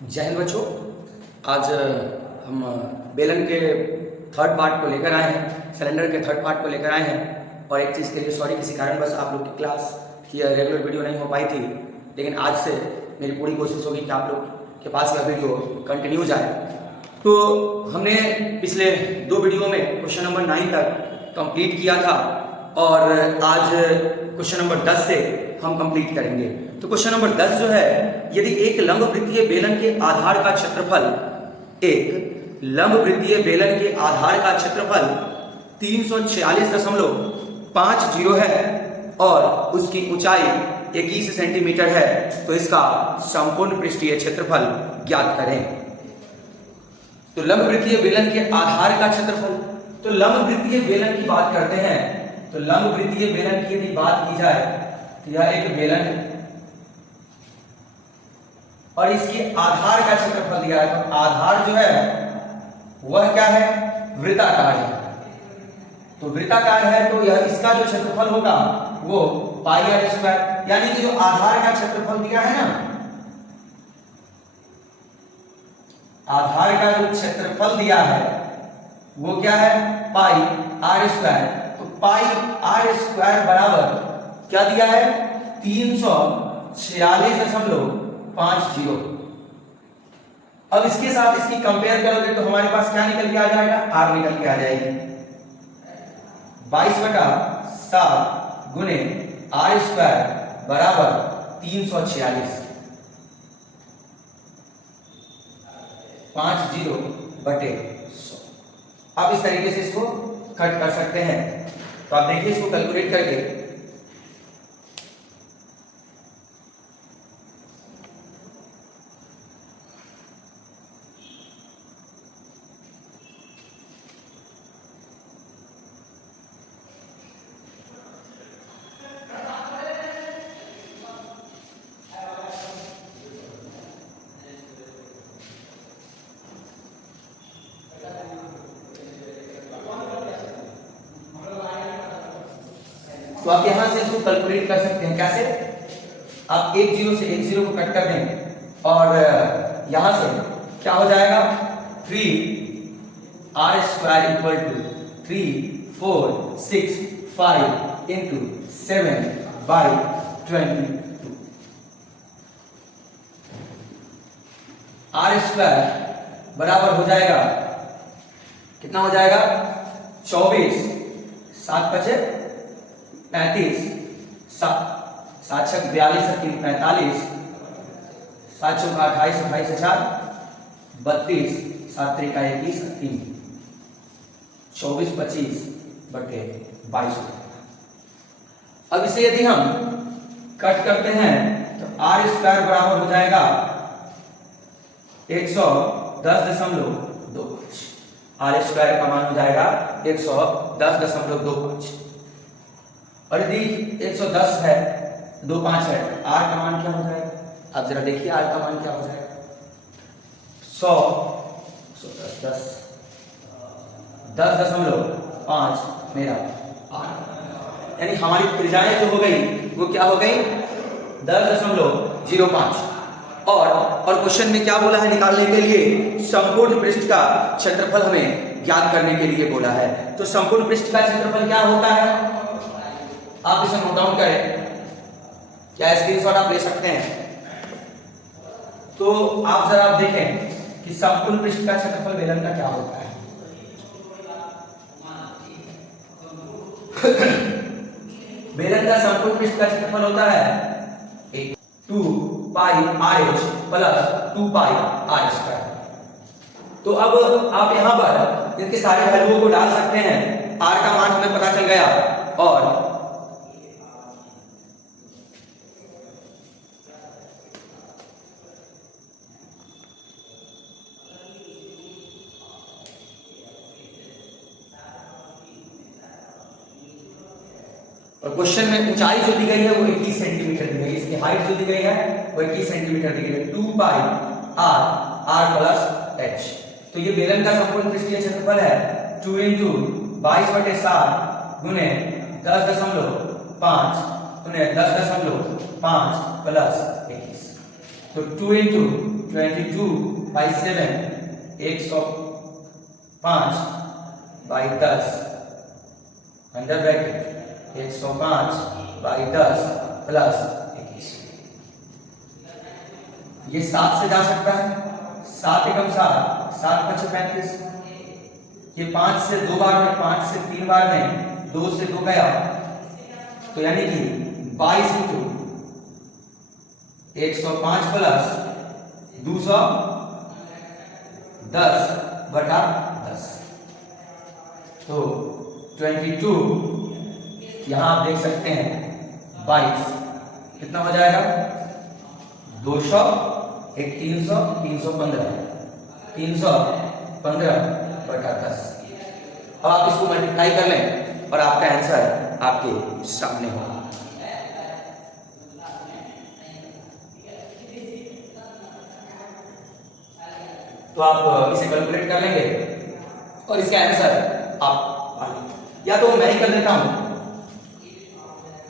जय हिंद बच्चों। आज हम बेलन के थर्ड पार्ट को लेकर आए हैं, सिलेंडर के थर्ड पार्ट को लेकर आए हैं। और एक चीज़ के लिए सॉरी, किसी कारणवश आप लोग की क्लास की रेगुलर वीडियो नहीं हो पाई थी, लेकिन आज से मेरी पूरी कोशिश होगी कि आप लोग के पास यह वीडियो कंटिन्यू जाए। तो हमने पिछले दो वीडियो में क्वेश्चन नंबर 9 तक कंप्लीट किया था और आज क्वेश्चन नंबर 10 से हम कंप्लीट करेंगे। तो क्वेश्चन नंबर 10 जो है, यदि एक लंबवृत्तीय बेलन के आधार का क्षेत्रफल, एक लंबवृत्तीय बेलन के आधार का क्षेत्रफल 346.50 है और उसकी ऊंचाई 21 सेंटीमीटर है, तो इसका संपूर्ण पृष्ठीय क्षेत्रफल ज्ञात करें। तो लंबवृत्तीय बेलन के आधार का क्षेत्रफल, तो लंबवृत्तीय बेलन की बात करते हैं। तो लंबवृत्तीय बेलन की यदि बात की जाए तो यह एक बेलन है और इसके आधार का क्षेत्रफल दिया है। तो आधार जो है वह क्या है, वृत्ताकार है। तो वृत्ताकार है तो यह इसका जो क्षेत्रफल होगा वो पाई आर स्क्वायर, यानी कि जो आधार का क्षेत्रफल दिया है ना, आधार का जो क्षेत्रफल दिया है वो क्या है, पाई आर स्क्वायर। तो पाई आर स्क्वायर बराबर क्या दिया है, 346.50। अब इसके साथ इसकी कंपेयर करोगे तो हमारे पास क्या निकल के आ जाएगा, आर निकल के आ जाएगी। 22/7 गुने आर स्क्वायर बराबर 346, 50/100। अब इस तरीके से इसको कट कर सकते हैं। तो आप देखिए इसको कैलकुलेट करके, तो आप यहां से इसको कैलकुलेट कर सकते हैं। कैसे, आप एक जीरो से एक जीरो को कट कर दें और यहां से क्या हो जाएगा, 3r square equal to 3465 into 7/22। R square बराबर हो जाएगा, कितना हो जाएगा, 24, 7 × 35, 7 7 × 42, 45, 7 × 28, 28 32, 7 × 21, 24/25/22। अब इसे यदि हम कट करते हैं तो आर स्क्वायर बराबर हो जाएगा 110.25। आर स्क्वायर का मान हो जाएगा 110.25। और यदि 110 है, 25 है, आर का मान क्या हो जाएगा, अब जरा देखिए आर का मान क्या हो जाएगा, 100 10.5 मेरा आर, यानी हमारी त्रिज्याएं जो हो गई वो क्या हो गई, 10.05। और क्वेश्चन में क्या बोला है निकालने के लिए, संपूर्ण पृष्ठ का क्षेत्रफल हमें ज्ञात करने के लिए बोला है। तो संपूर्ण पृष्ठ का क्षेत्रफल क्या होता है, आप इसे नोट डाउन करें, क्या स्क्रीनशॉट आप ले सकते हैं। तो आप जरा आप देखें कि संपूर्ण पृष्ठ का क्षेत्रफल बेलन का क्या होता है। बेलन का संपूर्ण पृष्ठ का क्षेत्रफल होता है 2πRh प्लस 2πr²। तो अब आप यहां पर इनके सारे वैल्यूओं को डाल सकते हैं। आर का मान हमें पता चल गया और क्वेश्चन में ऊंचाई जो दी गई है वो 21 सेंटीमीटर दी गई है, इसकी हाइट जो दी गई है वो 21 सेंटीमीटर दी गई है। 2πr plus h। तो ये बेलन का संपूर्ण पृष्ठीय क्षेत्रफल है 2 × 22/7 गुने 10.5 गुने 10.5 प्लस 21। तो 2 × 22/7 105/10 अंडर ब्रैकेट 105/10 प्लस 21। ये 7 से जा सकता है, 7 एकम 7, 7 पचे 35। ये 5 से 2 बार में, 5 से 3 बार में, 2 से 2 गया, तो यानी कि 22 इंटू 105 प्लस 210/10। तो 22 यहां आप देख सकते हैं 22 कितना हो जाएगा, 200, एक 300, 315, 315/10। अब आप इसको मल्टीप्लाई कर लें और आपका आंसर आपके सामने होगा। तो आप इसे कैलकुलेट कर लेंगे और इसका आंसर आप या तो मैं ही कर देता हूं,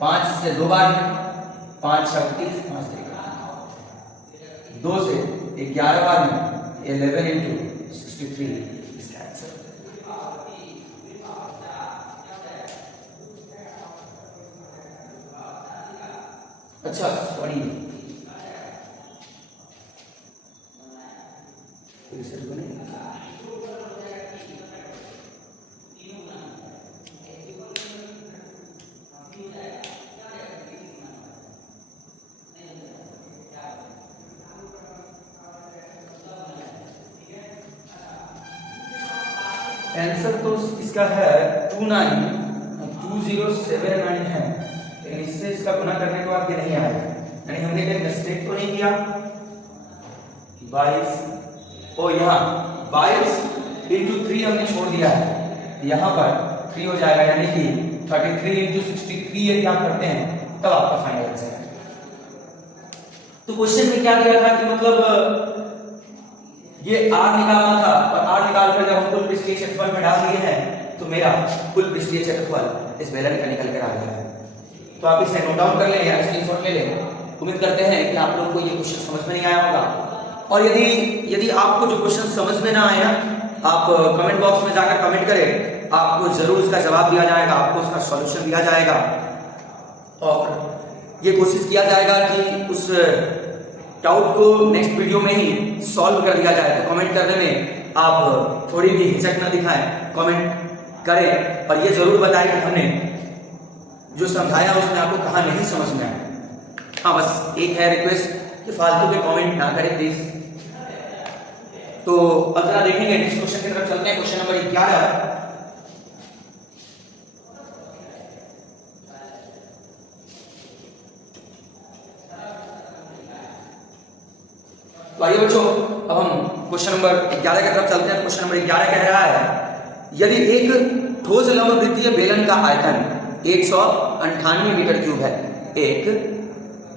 5 से 2 बार में 5 36, 5 2 से 11 बार में 11 इंटू 63 इसका आंसर। अच्छा सॉरी, आंसर तो इसका है 2079 है, लेकिन इससे इसका गुना करने के बाद ये नहीं आएगा, यानी हमने कहीं मिस्टेक तो नहीं किया। 22 और यहाँ 22 इंटू 3 हमने छोड़ दिया है, यहाँ पर 3 हो जाएगा, यानी कि 33 इंटू 63 यदि आप करते हैं तब आपका फाइनल आंसर है। तो क्वेश्चन में क्या दिया था कि मतलब ये r निकालना था, और r निकालकर जब हम कुल पृष्ठीय क्षेत्रफल में डाल दिए हैं तो मेरा कुल पृष्ठीय क्षेत्रफल इस बेलन का निकल कर आ गया है। तो आप इसे नोट डाउन कर लें या स्क्रीनशॉट ले लें। उम्मीद करते हैं कि आप लोगों को ये क्वेश्चन समझ में नहीं आया होगा, और यदि आपको जो क्वेश्चन समझ में ना आए ना, आप कमेंट बॉक्स में जाकर कमेंट करें, आपको जरूर उसका जवाब दिया जाएगा, आपको उसका सॉल्यूशन दिया जाएगा, और ये कोशिश किया जाएगा कि उस डाउट को नेक्स्ट वीडियो में ही सॉल्व कर दिया जाए। तो कमेंट करने में आप थोड़ी भी हिचक ना दिखाएं, कमेंट करें और ये जरूर बताएं कि हमने जो समझाया उसमें आपको कहाँ नहीं समझ में आया। हाँ, बस एक है रिक्वेस्ट कि फालतू के कमेंट ना करें प्लीज। तो अब जरा देखेंगे नेक्स्ट क्वेश्चन की तरफ चलते हैं। Question number 11। तो आइए बच्चों, अब हम क्वेश्चन नंबर 11 की तरफ चलते हैं। क्वेश्चन नंबर 11 कह रहा है, यदि एक ठोस लंबवृत्तीय बेलन का आयतन 198 मीटर क्यूब है, एक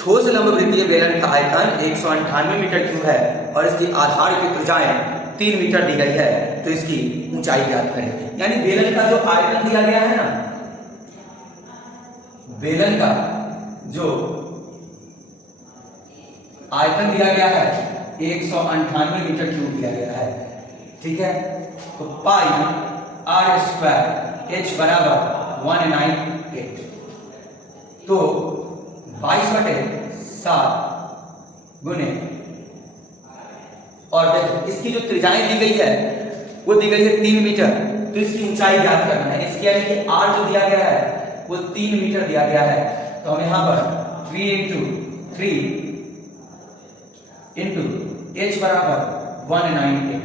ठोस लंबवृत्तीय बेलन का आयतन 198 मीटर क्यूब है और इसकी आधार की त्रिज्याएं 3 मीटर दी गई है, तो इसकी ऊंचाई ज्ञात करें। यानी बेलन का जो आयतन दिया गया है ना, बेलन का जो आयतन दिया गया है 198 मीटर क्यूब दिया गया है, ठीक है। तो पाई r स्क्वायर h बराबर 198, तो 22/7 गुने, और इसकी जो त्रिज्याएं दी गई है वो दी गई है 3 मीटर, तो इसकी ऊंचाई ज्ञात करना है। इसके यानी कि r जो दिया गया है वो 3 मीटर दिया गया है, तो हम यहां पर 3 इंटू h बराबर 198।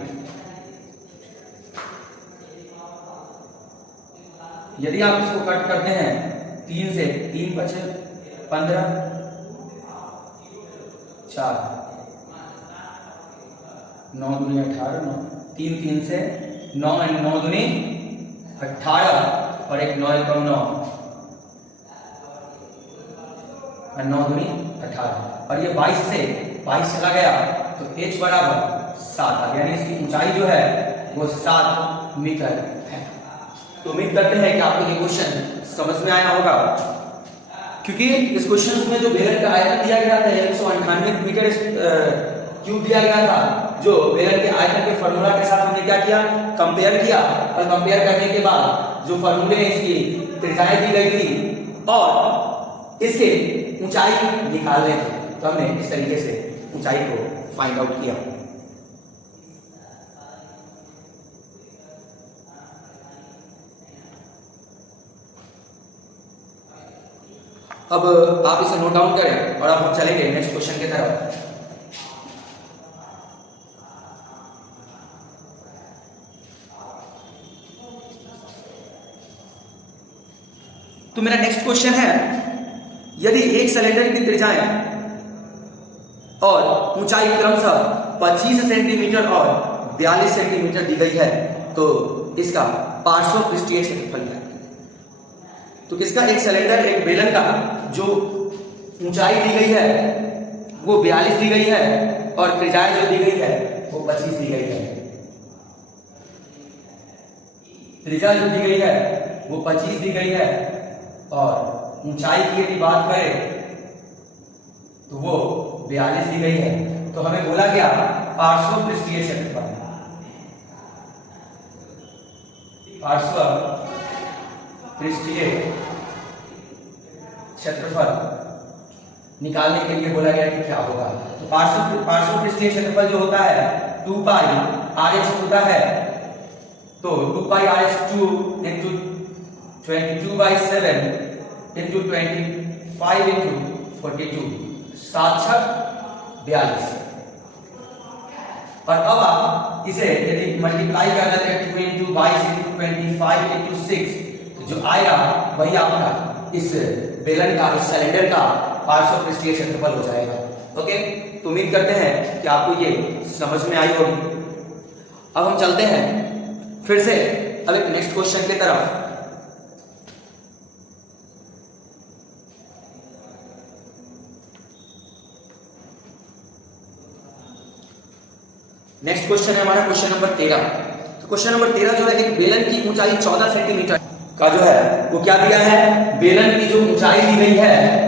यदि आप इसको कट करते हैं 3 से, 3 बचे 15, 4 9 दूनी 18, 3 3 से 9 9 दूनी 18 और एक 9 कम 9 और 9 दूनी 18, और ये 22 से 22 चला गया तो h बराबर 7 आ गया, यानी इसकी ऊंचाई जो है वो 7 मीटर है। तो उम्मीद करते हैं कि आपको ये क्वेश्चन समझ में आया होगा, क्योंकि इस क्वेश्चन में जो बेलन का आयतन दिया गया था 198 मीटर क्यूब दिया गया था, जो बेलन के आयतन के फार्मूला के साथ हमने क्या किया, कंपेयर किया, और कंपेयर करने के बाद जो फार्मूले इसकी त्रिज्याएं दी गई थी और इससे ऊंचाई निकालने थे, तो हमने इस तरीके से ऊंचाई को फाइंड आउट किया। अब आप इसे नोट डाउन करें और अब हम चलेंगे नेक्स्ट क्वेश्चन की तरफ। तो मेरा नेक्स्ट क्वेश्चन है, यदि एक सिलेंडर की त्रिज्याएं और ऊंचाई क्रमशः 25 सेंटीमीटर और 42 सेंटीमीटर दी गई है, तो इसका पार्श्व पृष्ठीय क्षेत्रफल क्या है? तो किसका, एक सिलेंडर, एक बेलन का जो ऊंचाई दी गई है वो 42 दी गई है और त्रिज्याएं जो दी गई है वो 25 दी गई है। त्रिज्या जो दी गई है वो 25 दी गई है और ऊंचाई की यदि बात करें तो वो 42 दी गई है। तो हमें बोला गया पार्श्व पृष्ठीय क्षेत्रफल, पार्श्व पृष्ठीय क्षेत्रफल निकालने के लिए बोला गया कि क्या होगा। तो पार्श्व पृष्ठीय क्षेत्रफल जो होता है 2 पाई RH होता है, तो 2 पाई RH 2 into 22/7 into 25 into 42, 7 छक 42। और अब आप इसे यदि मल्टीप्लाई कर देते हैं 2 into 22 into 25 into 6, तो जो आएगा वही आपका इस बेलन का, इस सिलेंडर का पार्श्व पृष्ठीय क्षेत्रफल हो जाएगा। ओके, तो उम्मीद करते हैं कि आपको ये समझ में आई होगी। अब हम चलते हैं फिर से अब एक नेक्स्ट क्वेश्चन की तरफ। नेक्स्ट क्वेश्चन है हमारा क्वेश्चन नंबर 13। तो क्वेश्चन नंबर 13 जो है, एक बेलन की ऊंचाई 14 सेंटीमीटर का जो है वो क्या दिया है, बेलन की जो ऊंचाई दी गई है,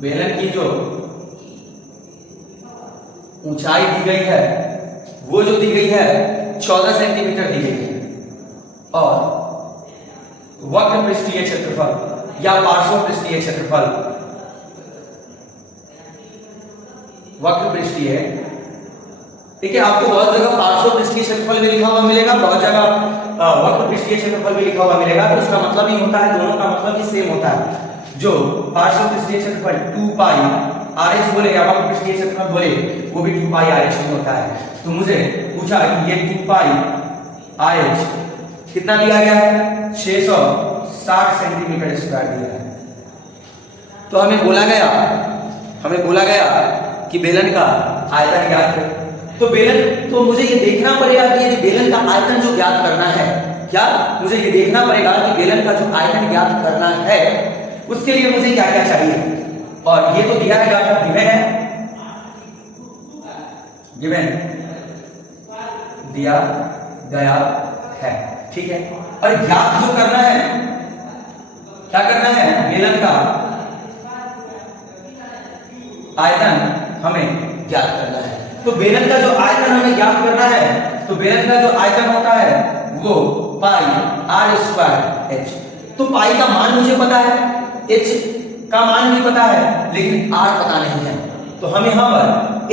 बेलन की जो ऊंचाई दी गई है वो जो दी गई है 14 सेंटीमीटर दी गई है और वक्र पृष्ठीय क्षेत्रफल या पार्श्व पृष्ठीय क्षेत्रफल, वक्र पृष्ठीय, ठीक है, आपको बहुत जगह पार्श्व पृष्ठीय क्षेत्रफल भी लिखा हुआ मिलेगा, बहुत जगह वक्र पृष्ठीय क्षेत्रफल भी लिखा हुआ मिलेगा। तो उसका मतलब ही होता है, दोनों का मतलब ही सेम होता है। जो पार्श्व पृष्ठीय क्षेत्रफल 2 पाई RH बोले या वक्र पृष्ठीय क्षेत्रफल बोले वो भी 2 पाई RH ही होता है। तो मुझे पूछा कि ये 2 पाई RH कितना दिया गया है, 660 सेंटीमीटर स्क्वायर दिया है। तो हमें बोला गया कि बेलन का आयतन ज्ञात करें। तो बेलन, तो मुझे ये देखना पड़ेगा कि ये बेलन का आयतन जो ज्ञात करना है, क्या मुझे ये देखना पड़ेगा कि बेलन का जो आयतन ज्ञात करना है उसके लिए मुझे क्या क्या चाहिए। और ये तो दिया है, गिवन दिया गया है, ठीक है। और ज्ञात जो करना है, क्या करना है, बेलन का आयतन हमें ज्ञात करना है। तो बेलन का जो आयतन हमें ज्ञात करना है, तो बेलन का जो आयतन होता है वो पाई R² H। तो पाई का मान मुझे पता है, H का मान भी पता है, लेकिन R पता नहीं है। तो हम यहाँ पर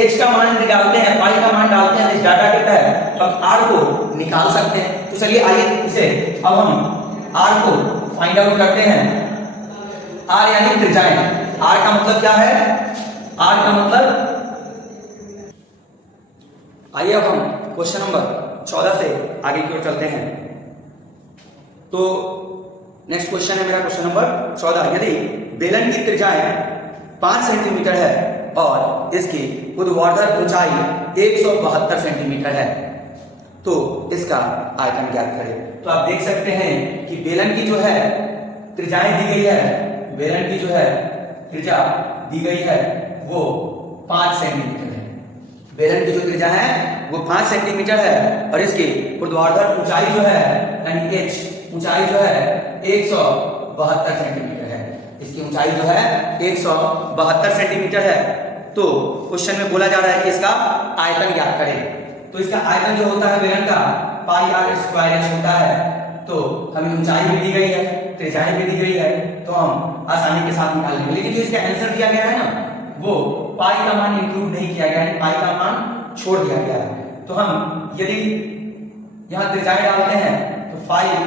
H का मान डालते हैं, पाई का मान डालते हैं इस डाटा के तहत, तो हम R को निकाल सकते हैं। तो चलिए आइए इसे अब हम R को फाइंड आउट करते हैं। R यानी त्रिज्याएं, R का मतलब क्या है, R का मतलब, आइए अब हम क्वेश्चन नंबर 14 से आगे की ओर चलते हैं। तो नेक्स्ट क्वेश्चन है मेरा क्वेश्चन नंबर 14। यदि बेलन की त्रिज्याएं 5 सेंटीमीटर है और इसकी ऊर्ध्वाधर ऊंचाई 172 सेंटीमीटर है, तो इसका आयतन ज्ञात करें। तो आप देख सकते हैं कि बेलन की जो है त्रिज्याएं दी गई है, बेलन की जो है त्रिज्या दी गई है वो 5 सेंटीमीटर है। बेलन की जो त्रिज्या है वो 5 सेंटीमीटर है और इसकी ऊर्ध्वाधर ऊंचाई जो है यानी H ऊंचाई जो है 172 सेंटीमीटर है। इसकी ऊंचाई जो है 172 सेंटीमीटर है। तो क्वेश्चन में बोला जा रहा है कि इसका आयतन ज्ञात करें। तो इसका आयतन जो होता है बेलन का पाई आर स्क्वायर एच होता है। तो हमें ऊंचाई भी दी गई है, त्रिज्याएं भी दी गई है, तो हम आसानी के साथ निकाल लेंगे। लेकिन जो इसका आंसर दिया गया है ना, वो पाई का मान इंक्लूड नहीं किया गया है, पाई का मान छोड़ दिया गया है। तो हम यदि यहां त्रिज्याएं डालते हैं तो 5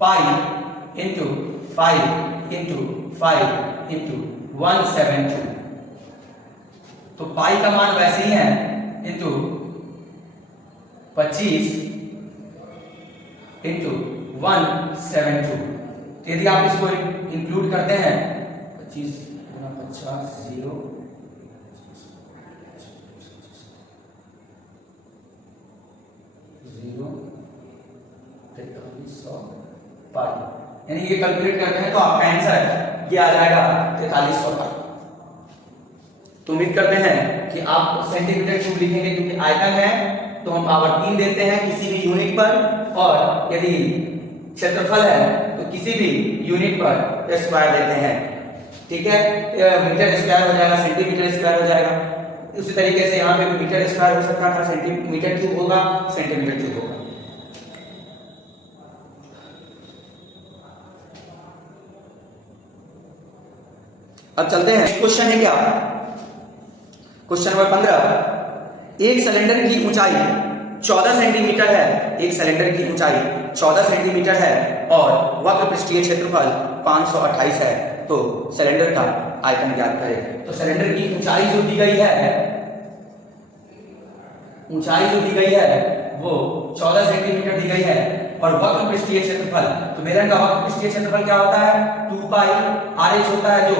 पाई इंटू 5 इंटू 5 इंटू 172, तो पाई का मान वैसे ही है इंटू 25 इंटू 172। यदि आप इसको इंक्लूड करते हैं 25 गुना 50 0 4300 पाई, यानी ये कैलकुलेट करते हैं तो आपका आंसर ये आ जाएगा 4300 पाई। तो उम्मीद करते हैं कि आप सेंटीमीटर क्यूब लिखेंगे, क्योंकि आयतन है तो हम पावर 3 देते हैं किसी भी यूनिट पर, और यदि क्षेत्रफल है तो किसी भी यूनिट पर स्क्वायर देते हैं। ठीक है, मीटर स्क्वायर हो जाएगा, सेंटीमीटर स्क्वायर हो जाएगा। उसी तरीके से यहाँ पे भी मीटर स्क्वायर हो सकता था, सेंटीमीटर क्यूब होगा, सेंटीमीटर क्यूब होगा। अब चलते हैं, क्वेश्चन है क्या, क्वेश्चन नंबर 15। एक सिलेंडर की ऊंचाई 14 सेंटीमीटर है, एक सिलेंडर की ऊंचाई 14 सेंटीमीटर है और वक्र पृष्ठीय क्षेत्रफल 528 है। तो सिलेंडर का आयतन ज्ञात करें। तो सिलेंडर की ऊंचाई जो दी गई है, ऊंचाई जो दी गई है वो 14 सेंटीमीटर दी गई है, और वक्र पृष्ठीय क्षेत्रफल, तो बेलन का वक्र पृष्ठीय क्षेत्रफल क्या होता है, 2 पाई आर एच होता है, जो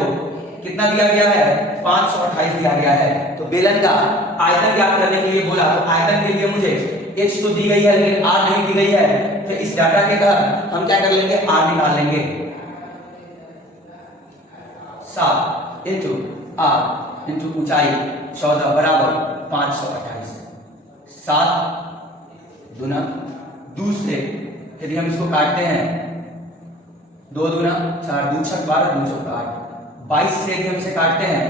कितना दिया गया है, 528 दिया गया है। तो बेलन का आयतन ज्ञात करने के लिए बोला, तो आयतन के लिए मुझे h तो दी गई है लेकिन r नहीं दी गई है, तो इस डाटा के तहत हम क्या कर लेंगे, r निकाल लेंगे। 7 इंटू r इंटू ऊंचाई 14 बराबर 528। 7 दूना दूसरे, यदि हम इसको काटते हैं 2 दूना 4, 2 छक 12, 2 चौक 8, 22 से हम इसे काटते हैं,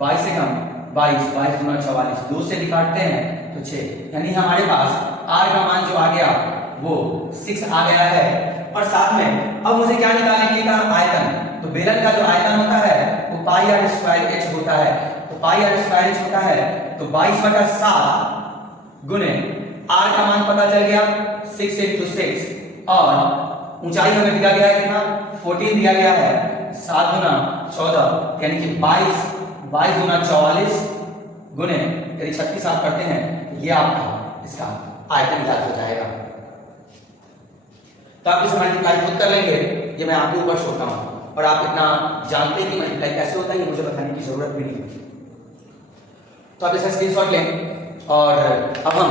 22 से हम 22, 22 दूना 44, 2 से भी काटते हैं तो 6, यानी हमारे पास r का मान जो आ गया वो 6 आ गया है। और साथ में अब मुझे क्या निकालने के लिए कहा, आयतन। तो बेलन का जो आयतन होता है वो पाई आर स्क्वायर एच होता है। तो पाई आर स्क्वायर एच होता है तो 22/7 गुने r का मान पता चल गया 6 इंटू 6, और ऊंचाई हमें दिया गया है कितना, 14 दिया गया है, 7 गुना 14 यानी कि 22, 22 गुना 44 गुने यदि 36 आप करते हैं तो ये आपका इसका आयतन ज्ञात हो जाएगा। तो आप इसे मल्टीप्लाई खुद कर लेंगे, ये मैं आपके ऊपर छोड़ता हूं, और आप इतना जानते हैं कि मल्टीप्लाई कैसे होता है, ये मुझे बताने की जरूरत भी नहीं। तो आप इसे स्क्रीनशॉट लें और अब हम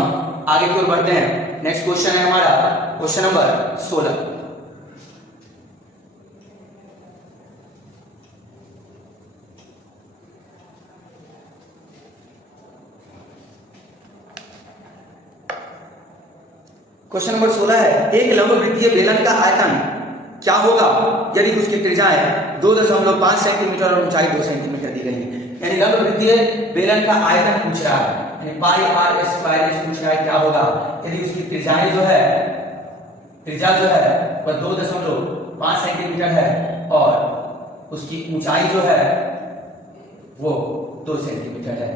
आगे की ओर बढ़ते हैं। नेक्स्ट क्वेश्चन है हमारा क्वेश्चन नंबर 16। क्वेश्चन नंबर 16 है, एक लंबवृत्तीय बेलन का आयतन क्या होगा यदि उसकी त्रिज्याएं 2.5 सेंटीमीटर और ऊंचाई 2 सेंटीमीटर दी गई है। यानी लंबवृत्तीय बेलन का आयतन पूछ रहा है, यानी पाई आर स्क्वायर एच पूछ रहा है क्या होगा यदि उसकी त्रिज्याएं जो है, त्रिज्या जो है वह 2.5 सेंटीमीटर है और उसकी ऊंचाई जो है वो 2 सेंटीमीटर है।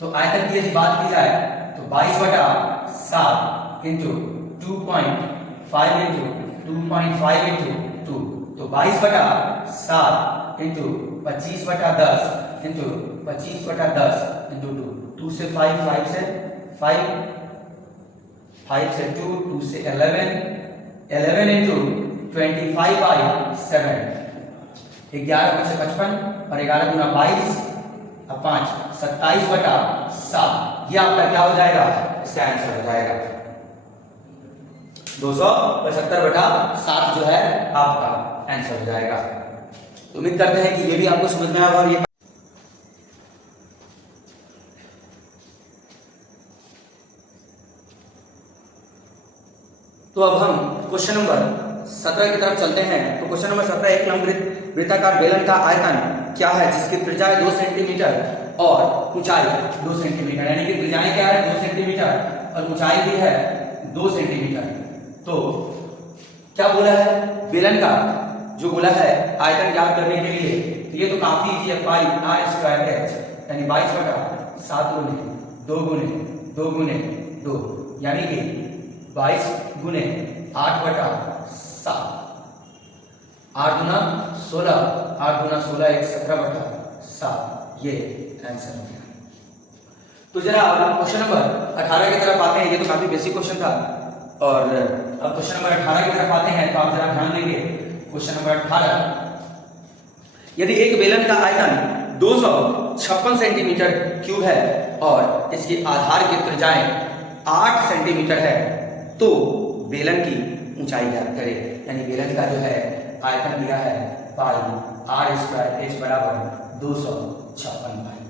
तो आयतन की यदि बात की जाए तो 22/7 इंटू 2.5 इंटू 2.5 इंटू 2, तो 22/7 इंटू 25/10 इंटू 25/10 इंटू 2, 2 से 5, 5 से 5, 5 से 2, 2 से 11, 11 इंटू 25/7, 11 से 55 और 11 गुना 22 और 5, 27/7। ये आपका क्या हो जाएगा, इसका आंसर हो जाएगा 275/7 जो है आपका आंसर हो जाएगा। तो उम्मीद करते हैं कि ये भी आपको समझ में आएगा। और ये तो अब हम क्वेश्चन नंबर 17 की तरफ चलते हैं। तो क्वेश्चन नंबर 17, एक लंब वृत्ताकार बेलन का आयतन क्या है जिसकी त्रिज्या 2 सेंटीमीटर और ऊंचाई 2 सेंटीमीटर, यानी कि त्रिज्याएं क्या है 2 सेंटीमीटर और ऊंचाई भी है 2 सेंटीमीटर। तो क्या बोला है, बेलन का जो बोला है आयतन ज्ञात करने के लिए, तो ये तो काफी इजी है, पाई आर स्क्वायर एच, यानी 22/7 गुने 2 गुने 2 गुने 2, यानी कि 22 गुने 8/7, 8 गुना 16, 8 गुना 16 एक 17/7, ये आंसर हो गया। तो जरा क्वेश्चन नंबर 18 की तरफ आते हैं। ये तो काफी बेसिक क्वेश्चन था, और अब क्वेश्चन नंबर 18 की तरफ आते हैं। तो आप जरा ध्यान देंगे, क्वेश्चन नंबर 18, यदि एक बेलन का आयतन 256 सेंटीमीटर क्यूब है और इसकी आधार की त्रिज्याएं 8 सेंटीमीटर है, तो बेलन की ऊंचाई ज्ञात करें। यानी बेलन का जो है आयतन दिया है पाई आर स्क्वायर एच बराबर 256 पाई।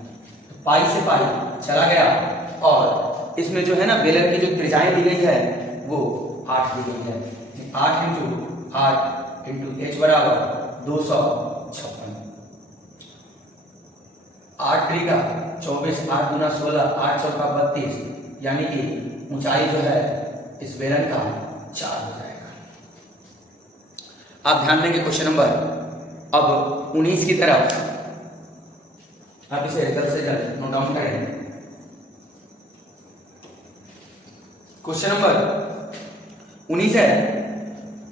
तो पाई से पाई चला गया, और इसमें जो है ना बेलन की जो त्रिज्याएं दी गई है वो 8 दी गई है। 8 इंटू 8 इंटू एच बराबर 256, 8 त्रिका 24, 8 गुना 16, 8 चौका 32, यानी कि ऊंचाई जो है इस बेलन का 4 हो जाएगा। आप ध्यान देंगे क्वेश्चन नंबर अब 19 की तरफ, आप इसे जल्द से जल्द नोट डाउन करें। क्वेश्चन नंबर 19 है,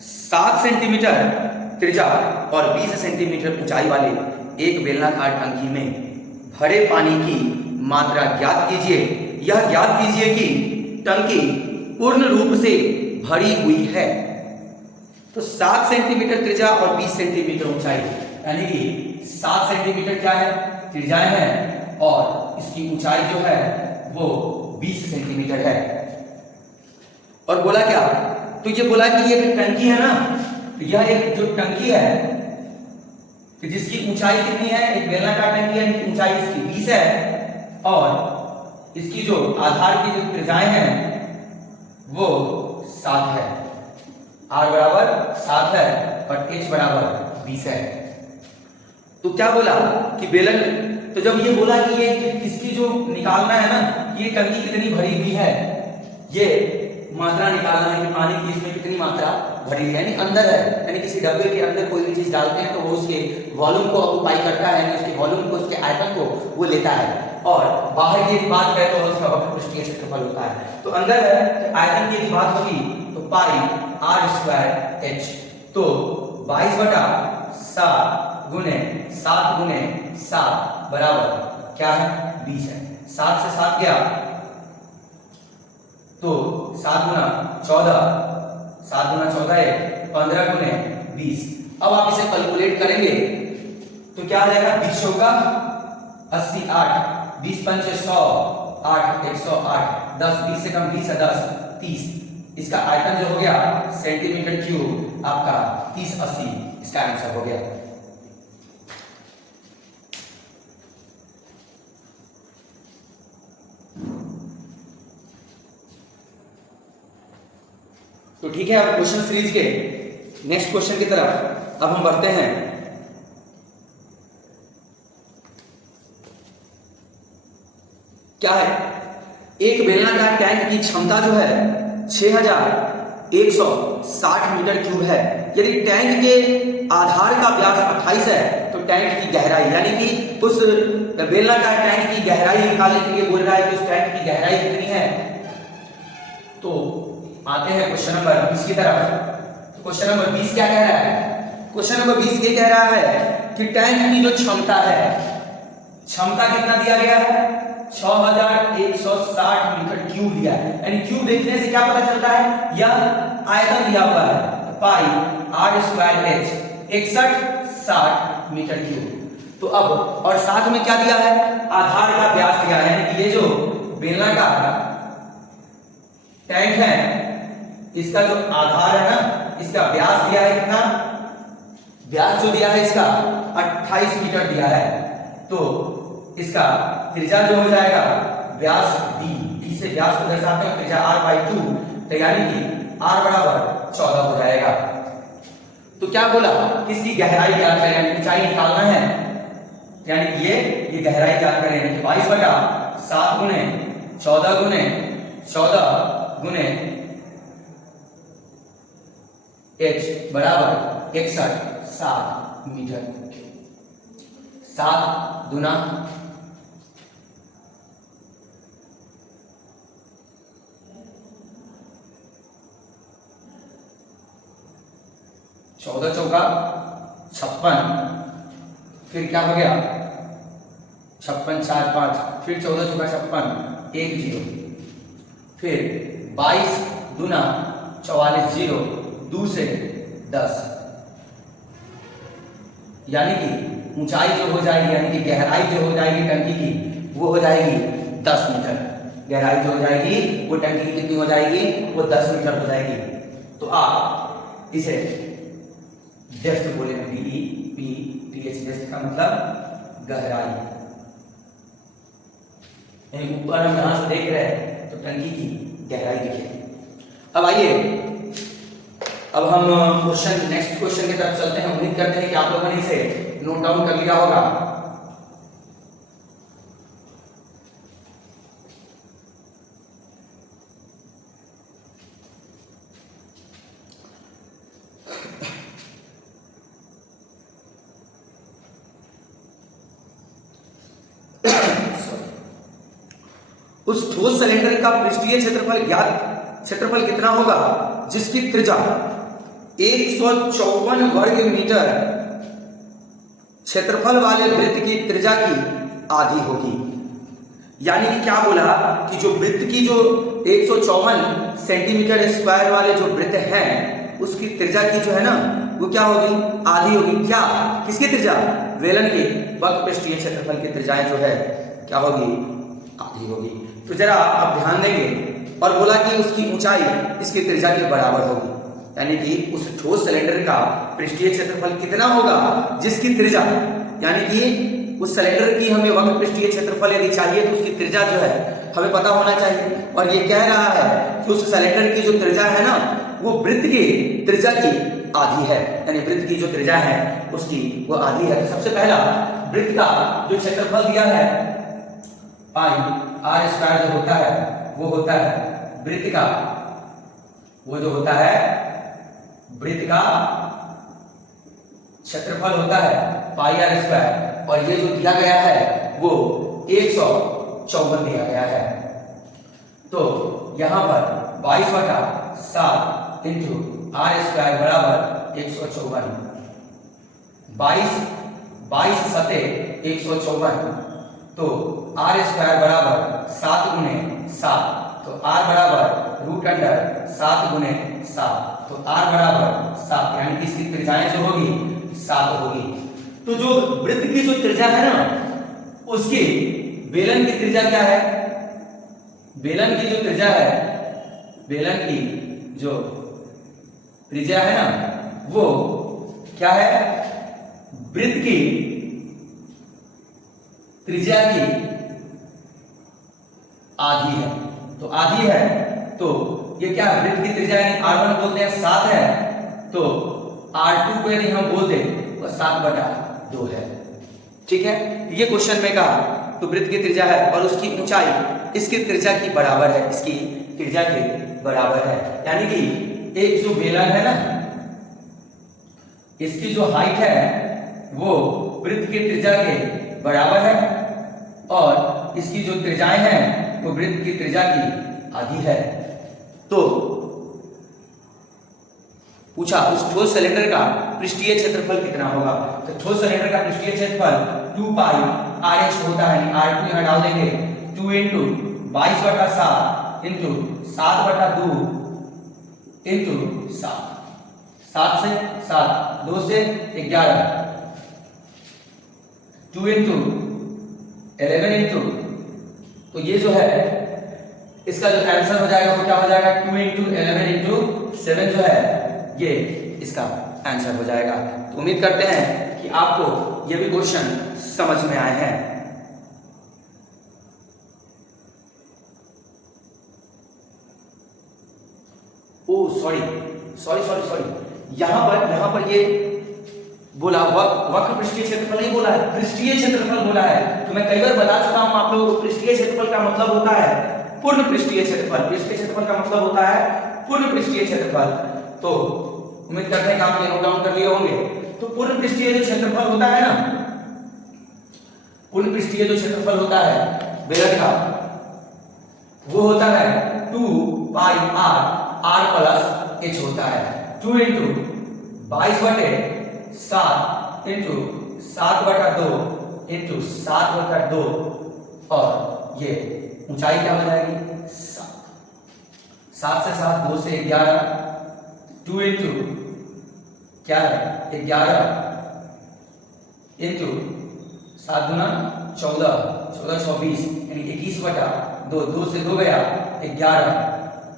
7 सेंटीमीटर त्रिज्या और 20 सेंटीमीटर ऊंचाई वाले एक बेलनाकार टंकी में भरे पानी की मात्रा ज्ञात कीजिए। यह ज्ञात कीजिए कि टंकी पूर्ण रूप से भरी हुई है। तो 7 सेंटीमीटर त्रिज्या और 20 सेंटीमीटर ऊंचाई, यानी कि 7 सेंटीमीटर क्या है त्रिज्याएं है, और इसकी ऊंचाई जो है वो 20 सेंटीमीटर है। और बोला क्या, तो ये बोला कि ये टंकी है ना, तो यह एक जो टंकी है कि जिसकी ऊंचाई कितनी है, एक बेलनाकार टंकी है, ऊंचाई इसकी 20 है, और इसकी जो आधार की जो त्रिज्याएं हैं वो 7 है, r बराबर 7 है और h बराबर 20 है। तो क्या बोला कि बेलन, तो जब ये बोला कि ये इसकी जो निकालना है ना, ये टंकी कितनी भरी हुई है, ये मात्रा निकालना है कि पानी की इसमें कितनी मात्रा भरी है, यानी अंदर है, यानी किसी डब्बे के अंदर कोई भी चीज डालते हैं तो वो उसके वॉल्यूम को ऑक्यूपाई करता है, यानी उसके वॉल्यूम को, उसके आयतन को वो लेता है, और बाहर की यदि बात करें तो उसका वक्रपृष्ठीय क्षेत्रफल होता है। तो अंदर है तो आयतन की यदि बात होगी तो पाई आर स्क्वायर एच, तो 22/7 गुने 7 गुने 7 बराबर क्या है 20 है। 7 से 7 गया तो 7 गुना 14, 7 गुना 14 है 15 गुने 20। अब आप इसे कैलकुलेट करेंगे तो क्या आ जाएगा, 20 होगा 80, 8 20 पंचे 100, 8 108, 10 20 से कम 20 है 10 30। इसका आयतन जो हो गया सेंटीमीटर क्यूब आपका 3080, इसका आंसर हो गया। तो ठीक है, अब क्वेश्चन सीरीज के नेक्स्ट क्वेश्चन की तरफ अब हम बढ़ते हैं। क्या है, एक बेलनाकार टैंक की क्षमता जो है 6160 मीटर क्यूब है। यदि टैंक के आधार का व्यास 28 है तो टैंक की गहराई, यानी कि उस बेलनाकार टैंक की गहराई निकालने के लिए बोल रहा है कि उस टैंक की गहराई कितनी है। तो आते हैं क्वेश्चन नंबर 20 की तरफ। तो क्वेश्चन नंबर 20 क्या कह रहा है, क्वेश्चन नंबर 20 ये कह रहा है कि टैंक की जो क्षमता है, क्षमता कितना दिया गया है 6160 मीटर क्यूब दिया है, यानी क्यूब देखने से क्या पता चलता है, यह आयतन दिया हुआ है pi R square H 6160 metre cube. तो अब और साथ में क्या दिया है, आधार का व्यास दिया है, यानी कि ये जो बेलनाकार टैंक है इसका जो आधार है ना, इसका व्यास दिया है कितना, व्यास जो दिया है इसका 28 मीटर दिया है। तो इसका त्रिज्या जो हो जाएगा व्यास d से व्यास को दर्शाते हैं त्रिज्या r/2, तो यानी कि r बराबर 14 हो जाएगा। तो क्या बोला किसकी गहराई ज्ञात करें, यानी ऊंचाई निकालना है, यानी कि ये गहराई ज्ञात करें, यानी कि 22/7 गुने 14 गुने h बराबर 61 मीटर। 7 दूना 14 चौका 56, फिर क्या हो गया 56 4 5, फिर 14 चौका 56 1 0, फिर 22 दूना 44 0, 2 से 10, यानी कि ऊंचाई जो हो जाएगी, यानी कि गहराई जो हो जाएगी टंकी की वो हो जाएगी 10 मीटर। गहराई जो हो जाएगी वो टंकी की कितनी हो जाएगी, वो 10 मीटर हो जाएगी। तो आप इसे डेप्थ बोलेंगे, DEPTH, डेप्थ का मतलब गहराई, यानी ऊपर हम यहां से देख रहे हैं तो टंकी की गहराई दिखे। अब आइए, अब हम नेक्स्ट क्वेश्चन की तरफ चलते हैं। उम्मीद करते हैं कि आप लोगों ने इसे नोट डाउन कर लिया होगा। उस ठोस सिलेंडर का पृष्ठीय क्षेत्रफल ज्ञात क्षेत्रफल कितना होगा जिसकी त्रिज्या 154 वर्ग मीटर क्षेत्रफल वाले वृत्त की त्रिज्या की आधी होगी। यानी कि क्या बोला कि जो वृत्त की जो 154 सेंटीमीटर स्क्वायर वाले जो वृत्त हैं उसकी त्रिज्या की जो है ना वो क्या होगी, आधी होगी। क्या, किसकी त्रिज्या, वेलन की वक्र पृष्ठीय क्षेत्रफल की त्रिज्या जो है क्या होगी, आधी होगी। तो जरा आप ध्यान देंगे, और बोला कि उसकी ऊंचाई इसकी त्रिज्या के बराबर होगी, यानी कि उस ठोस सिलेंडर का पृष्ठीय क्षेत्रफल कितना होगा जिसकी त्रिज्या, यानी कि उस सिलेंडर की हमें वक्र पृष्ठीय क्षेत्रफल यदि चाहिए तो उसकी त्रिज्या जो है हमें पता होना चाहिए। और ये कह रहा है कि उस सिलेंडर की जो त्रिज्या है ना वो वृत्त की त्रिज्या की आधी है, यानी वृत्त की जो त्रिज्या है उसकी वो आधी है। तो सबसे पहला वृत्त का जो क्षेत्रफल दिया है r² जो होता है वो होता है वृत्त का, वो जो होता है वृत्त का क्षेत्रफल होता है πr², और ये जो दिया गया है वो 154 दिया गया है। तो यहां पर 22/7 इंटू r² बराबर 154, 22 सते 154, तो r² बराबर 7 गुने 7, तो r बराबर √7 गुने 7, तो r बराबर 7, यानी कि इसकी त्रिज्याएं जो होगी 7 होगी। तो जो वृत्त की जो त्रिज्या है ना उसकी बेलन की त्रिज्या क्या है, बेलन की जो त्रिज्या है, बेलन की जो त्रिज्या है ना वो क्या है, वृत्त की त्रिज्या की आधी है। तो आधी है तो ये क्या है, वृत्त की त्रिज्या यानी r1 बोलते हैं 7 है, तो r2 को यदि हम बोल दें तो 7/2 है। ठीक है, ये क्वेश्चन में कहा तो वृत्त की त्रिज्या है और उसकी ऊंचाई इसकी त्रिज्या की बराबर है, इसकी त्रिज्या के बराबर है। यानी कि एक जो बेलन है ना इसकी जो हाइट है वो वृत्त की त्रिज्या के बराबर है और इसकी जो त्रिज्याएं हैं वो वृत्त की त्रिज्या की आधी है। तो पूछा उस ठोस सिलेंडर का पृष्ठीय क्षेत्रफल कितना होगा, तो ठोस सिलेंडर का पृष्ठीय क्षेत्रफल 2πRh होता है, r2 यहां डाल देंगे, 2 इंटू 22/7 इंटू 7/2 इंटू 7, 7 से 7, 2 से 11, 2 इंटू 11 इंटू, तो ये जो है इसका जो आंसर हो जाएगा वो क्या हो जाएगा, 2 इंटू 11 इंटू 7 जो है ये इसका आंसर हो जाएगा। तो उम्मीद करते हैं कि आपको ये भी क्वेश्चन समझ में आए हैं। ओ सॉरी, यहाँ पर ये बोला वक्र पृष्ठीय क्षेत्रफल नहीं बोला है, पृष्ठीय क्षेत्रफल बोला है। तो मैं कई बार बता चुका हूं आप लोगों को, पृष्ठीय क्षेत्रफल का मतलब होता है पूर्ण पृष्ठीय क्षेत्रफल। पृष्ठीय क्षेत्रफल का मतलब होता है पूर्ण पृष्ठीय क्षेत्रफल। तो उम्मीद करते हैं कि आपने नोट डाउन कर लिए होंगे। तो पूर्ण पृष्ठीय जो क्षेत्रफल होता है ना, पूर्ण पृष्ठीय जो क्षेत्रफल होता है बेलन का, वो होता है 2 पाई r प्लस h होता है। 2 इंटू 22/7 इंटू 7/2 इंटू 7/2 और ये ऊंचाई क्या हो जाएगी 7। 7 से 7 2 से 11, 2 इंटू क्या है 11 इंटू 7 दूना 14, 14 24 यानी 21/2, 2 से 2 गया 11,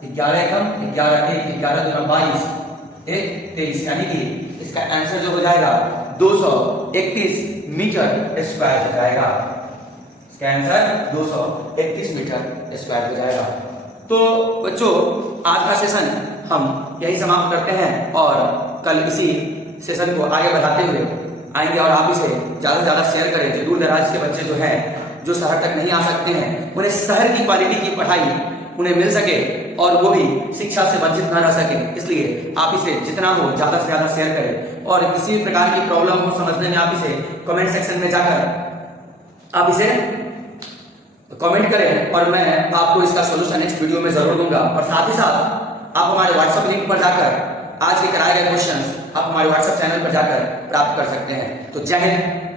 11 एकम 11 1, 11 दूना 22, 1 23 यानी कि इसका आंसर जो हो जाएगा 231 मीटर स्क्वायर हो जाएगा। इसका आंसर 231 मीटर स्क्वायर हो जाएगा। तो बच्चों आज का सेशन हम यही समाप्त करते हैं और कल इसी सेशन को आगे बढ़ाते हुए आएंगे और आप इसे ज्यादा से ज्यादा शेयर करें। जो दूर दराज के बच्चे जो हैं, जो शहर तक नहीं आ सकते हैं, उन्हें शहर की क्वालिटी की पढ़ाई उन्हें मिल सके और वो भी शिक्षा से वंचित न रह सके। इसलिए आप इसे जितना हो ज्यादा से ज्यादा शेयर करें और किसी भी प्रकार की प्रॉब्लम हो समझने में आप इसे कमेंट सेक्शन में जाकर आप इसे कमेंट करें और मैं आपको इसका सॉल्यूशन नेक्स्ट वीडियो में जरूर दूंगा। और साथ ही साथ आप हमारे व्हाट्सएप लिंक पर जाकर आज के कराए गए क्वेश्चंस आप हमारे व्हाट्सएप चैनल पर जाकर प्राप्त कर सकते हैं। तो जय हिंद।